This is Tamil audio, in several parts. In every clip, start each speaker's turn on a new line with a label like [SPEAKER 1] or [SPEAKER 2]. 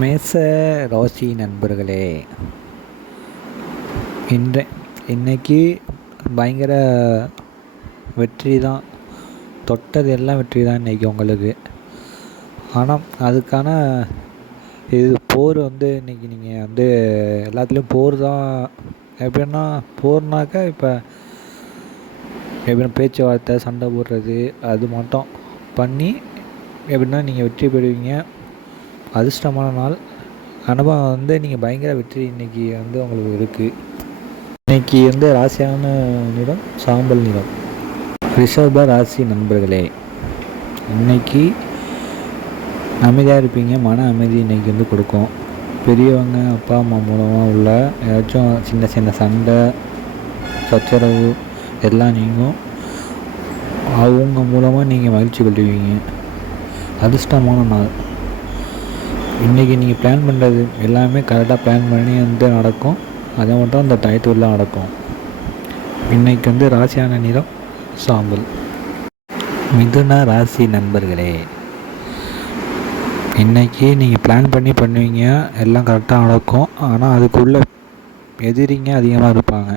[SPEAKER 1] மேச ராசி நண்பர்களே இன்றை இன்னைக்கு பயங்கர வெற்றி தான் தொட்டது எல்லாம் வெற்றி தான் இன்றைக்கி உங்களுக்கு. ஆனால் அதுக்கான இது போர் வந்து இன்றைக்கி நீங்கள் வந்து எல்லாத்துலேயும் போர் தான் எப்படின்னா போர்னாக்கா இப்போ எப்படின்னா பேச்சுவார்த்தை சண்டை போடுறது அது மட்டும். பண்ணி எப்படின்னா நீங்கள் வெற்றி பெறுவீங்க. அதிர்ஷ்டமான நாள். அனுபவம் வந்து நீங்கள் பயங்கர வெற்றி இன்றைக்கி வந்து உங்களுக்கு இருக்குது இன்றைக்கி வந்து ராசியான நிறம் சாம்பல் நிறம். ரிஷப ராசி நண்பர்களே இன்னைக்கு அமைதியாக இருப்பீங்க. மன அமைதி இன்றைக்கி வந்து கொடுக்கும். பெரியவங்க அப்பா அம்மா மூலமாக உள்ள ஏதாச்சும் சின்ன சின்ன சண்டை சச்சரவு எல்லாம் நீங்கும். அவங்க மூலமாக நீங்கள் மகிழ்ச்சி கொள்வீங்க. அதிர்ஷ்டமான நாள். இன்றைக்கி நீங்கள் பிளான் பண்ணுறது எல்லாமே கரெக்டாக பிளான் பண்ணி வந்து நடக்கும். அதை மட்டும் அந்த டயத்துக்குள்ள நடக்கும். இன்றைக்கி வந்து ராசியான நிறம் சாம்பல். மிதுன ராசி நண்பர்களே இன்றைக்கி நீங்கள் பிளான் பண்ணி பண்ணுவீங்க. எல்லாம் கரெக்டாக நடக்கும். ஆனால் அதுக்குள்ளே எதிரிங்க அதிகமாக இருப்பாங்க.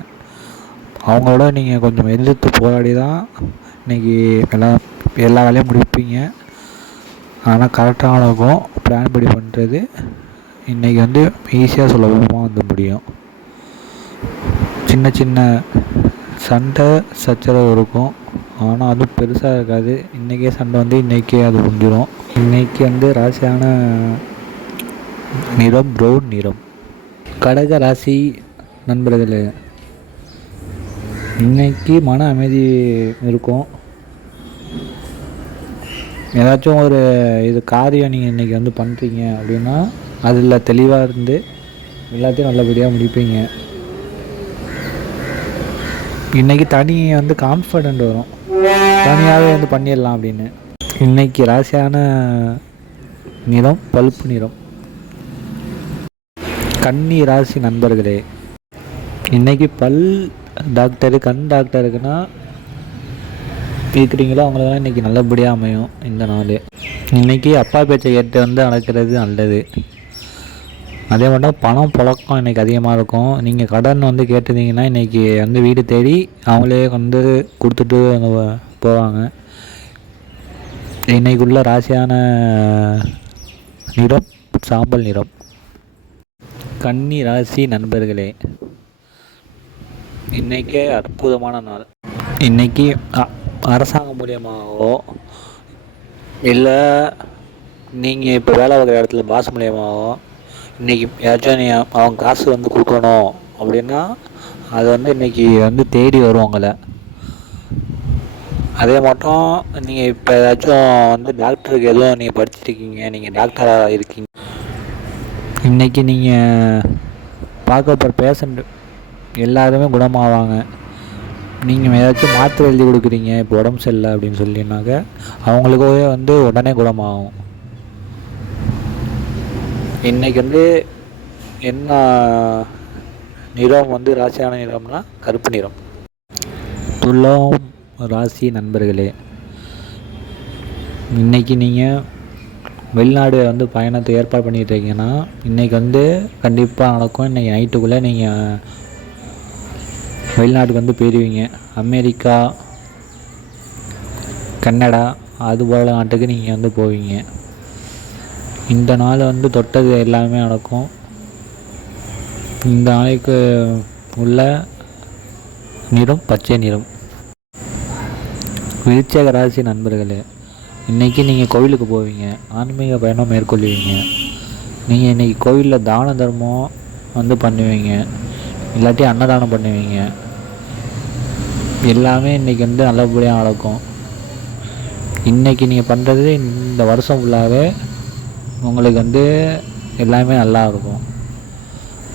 [SPEAKER 1] அவங்களோட நீங்கள் கொஞ்சம் எதிர்த்து போராடி தான் இன்றைக்கி எல்லாம் எல்லா வேலையும் முடிப்பீங்க. ஆனால் கரெக்டான நடக்கும் பிளான் படி பண்ணுறது இன்றைக்கி வந்து ஈஸியாக சுலபமாக வந்து முடியும். சின்ன சின்ன சண்டை சச்சரவு இருக்கும். ஆனால் அதுவும் பெருசாக இருக்காது. இன்றைக்கே சண்டை வந்து இன்றைக்கே அது முடிஞ்சிடும் இன்றைக்கி வந்து ராசியான நிறம் ப்ரௌன் நிறம். கடக ராசி நண்பர்களே இன்றைக்கி மன அமைதி இருக்கும். ஏதாச்சும் ஒரு இது காரியம் நீங்கள் இன்றைக்கி வந்து பண்ணுறீங்க அப்படின்னா அதில் தெளிவாக இருந்து எல்லாத்தையும் நல்லபடியாக முடிப்பீங்க. இன்றைக்கி தனி வந்து கான்ஃபிடென்ட் வரும். தனியாகவே வந்து பண்ணிடலாம் அப்படின்னு. இன்றைக்கி ராசியான நிறம் பழுப்பு நிறம். கன்னி ராசி நண்பர்களே இன்றைக்கி பல் டாக்டரு கண் டாக்டருக்குன்னா இருக்கிறீங்களோ அவங்களுக்கெல்லாம் இன்றைக்கி நல்லபடியாக அமையும் இந்த நாள். இன்றைக்கி அப்பா பேச்சை கேட்டு வந்து நடக்கிறது நல்லது. அதே மட்டும் பணம் புழக்கம் இன்றைக்கி அதிகமாக இருக்கும். நீங்கள் கடன் வந்து கேட்டிருந்தீங்கன்னா இன்றைக்கி வந்து வீடு தேடி அவங்களே வந்து கொடுத்துட்டு போவாங்க. இன்னைக்குள்ள ராசியான நிறம் சாம்பல் நிறம். கன்னி ராசி நண்பர்களே இன்றைக்கே அற்புதமான நாள். இன்றைக்கி அரசாங்கம் மூலியமாகவோ இல்லை நீங்கள் இப்போ வேலை பார்க்குற இடத்துல பாஸ் மூலியமாகவோ இன்றைக்கி ஏதாச்சும் நீ அவங்க காசு வந்து கொடுக்கணும் அப்படின்னா அது வந்து இன்றைக்கி வந்து தேடி வருவாங்கள அதே மட்டும் நீங்கள் இப்போ ஏதாச்சும் வந்து டாக்டருக்கு எதுவும் நீங்கள் படிச்சிருக்கீங்க நீங்கள் டாக்டராக இருக்கீங்க. இன்றைக்கி நீங்கள் பார்க்க போகிற பேஷண்ட் எல்லாருமே குணமாவாங்க. நீங்கள் ஏதாச்சும் மாத்திரை எழுதி கொடுக்குறீங்க இப்போ உடம்பு சரியில்லை அப்படின்னு சொல்லினாக்க அவங்களுக்கே வந்து உடனே குணமாகும். இன்றைக்கி வந்து என்ன நிறம் வந்து ராசியான நிறம்னா கருப்பு நிறம். துலாம் ராசி நண்பர்களே இன்றைக்கி நீங்கள் வெளிநாடு வந்து பயணத்தை ஏற்பாடு பண்ணிட்டு இருக்கீங்கன்னா இன்றைக்கி வந்து கண்டிப்பாக நடக்கும். இன்றைக்கி நைட்டுக்குள்ளே நீங்கள் வெளிநாட்டுக்கு வந்து போயிடுவீங்க அமெரிக்கா கன்னடா அதுபோல் நாட்டுக்கு நீங்கள் வந்து போவீங்க. இந்த நாள் வந்து தொட்டது எல்லாமே நடக்கும். இந்த நாளைக்கு உள்ள நிறம் பச்சை நிறம். விருச்சக ராசி நண்பர்களே இன்றைக்கி நீங்கள் கோவிலுக்கு போவீங்க. ஆன்மீக பயணம் மேற்கொள்வீங்க. நீங்கள் இன்றைக்கி கோவிலில் தான தர்மம் வந்து பண்ணுவீங்க. இல்லாட்டி அன்னதானம் பண்ணுவீங்க. எல்லாமே இன்றைக்கி வந்து நல்லபடியாக நடக்கும். இன்றைக்கி நீங்கள் பண்ணுறது இந்த வருஷம் ஃபுல்லாகவே உங்களுக்கு வந்து எல்லாமே நல்லா இருக்கும்.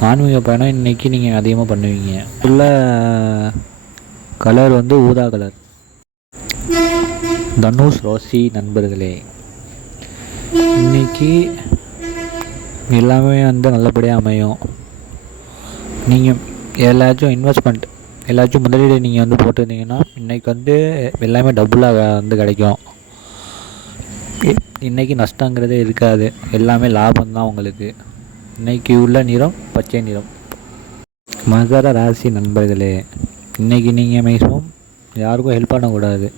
[SPEAKER 1] ஆன்மீக பயணம் இன்றைக்கி நீங்கள் அதிகமாக பண்ணுவீங்க. உள்ள கலர் வந்து ஊதா கலர். தனுஷ் ரோசி நண்பர்களே இன்னைக்கு எல்லாமே வந்து நல்லபடியாக அமையும். நீங்கள் எல்லாச்சும் இன்வெஸ்ட்மெண்ட் எல்லாச்சும் முதலீடு நீங்கள் வந்து போட்டிருந்தீங்கன்னா இன்றைக்கி வந்து எல்லாமே டபுளாக வந்து கிடைக்கும். இன்றைக்கி நஷ்டங்கிறதே இருக்காது. எல்லாமே லாபம்தான் உங்களுக்கு. இன்றைக்கி உள்ள நிறம் பச்சை நிறம். மகர ராசி நண்பர்களே இன்றைக்கி நீங்கள் மேக்ஸிமம் யாருக்கும் ஹெல்ப் பண்ணக்கூடாது.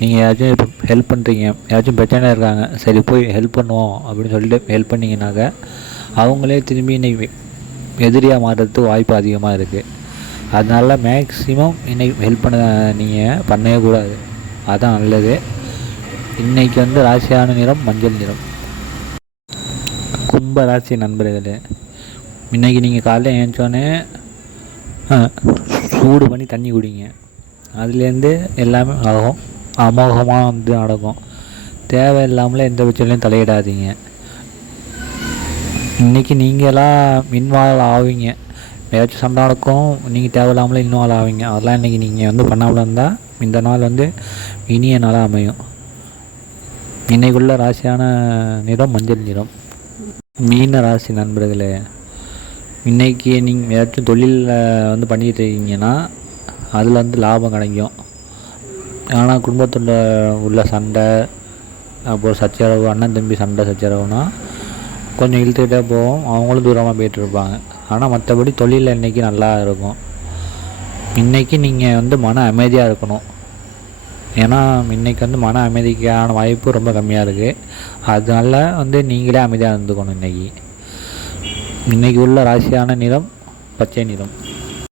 [SPEAKER 1] நீங்கள் யாராச்சும் இப்போ ஹெல்ப் பண்ணுறீங்க யாராச்சும் பிரச்சனை இருக்காங்க சரி போய் ஹெல்ப் பண்ணுவோம் அப்படின்னு சொல்லிட்டு ஹெல்ப் பண்ணிங்கனாக்க அவங்களே திரும்பி இன்றைக்கி எதிரியாக மாறுறதுக்கு வாய்ப்பு அதிகமாக இருக்குது அதனால மேக்ஸிமம் இன்றைக்கி ஹெல்ப் பண்ண நீங்கள் பண்ணவே கூடாது. அதுதான் நல்லது. இன்றைக்கி வந்து ராசியான நிறம் மஞ்சள் நிறம். கும்ப ராசி நண்பர்களே இன்றைக்கி நீங்கள் காலைல ஏஞ்சோடனே சூடு பண்ணி தண்ணி குடிங்க. அதுலேருந்து எல்லாமே ஆகும் அமோகமாக வந்து நடக்கும். தேவையில்லாமலே எந்த பிரச்சனையும் தலையிடாதீங்க. இன்றைக்கி நீங்களாம் இன்வால்வ் ஆவீங்க. ஏதாச்சும் சண்டை நடக்கும் நீங்கள் தேவையில்லாமலே இன்வால்வ் ஆவீங்க. அதெல்லாம் இன்றைக்கி நீங்கள் வந்து பண்ணாமல் இருந்தால் இந்த நாள் வந்து இனிய நாளாக அமையும். இன்னைக்குள்ள ராசியான நிறம் மஞ்சள் நிறம். மீன ராசி நண்பர்களே இன்றைக்கி நீங்கள் ஏதாச்சும் தொழிலில் வந்து பண்ணிக்கிட்டு இருக்கீங்கன்னா அதில் வந்து லாபம் கிடைக்கும். ஆனால் குடும்பத்தில் உள்ள சண்டை அப்புறம் சச்சரவு அண்ணன் தம்பி சண்டை சச்சரவுனா கொஞ்சம் இழுத்துக்கிட்டே போவோம் அவங்களும் தூரமாக போயிட்டு இருப்பாங்க. ஆனால் மற்றபடி தொழிலில் இன்றைக்கி நல்லா இருக்கும். இன்றைக்கி நீங்கள் வந்து மன அமைதியாக இருக்கணும். ஏன்னா இன்னைக்கு வந்து மன அமைதிக்கான வாய்ப்பு ரொம்ப கம்மியாக இருக்குது அதனால வந்து நீங்களே அமைதியாக இருந்துக்கணும் இன்றைக்கி இன்றைக்கி உள்ள ராசியான நிறம் பச்சை நிறம்.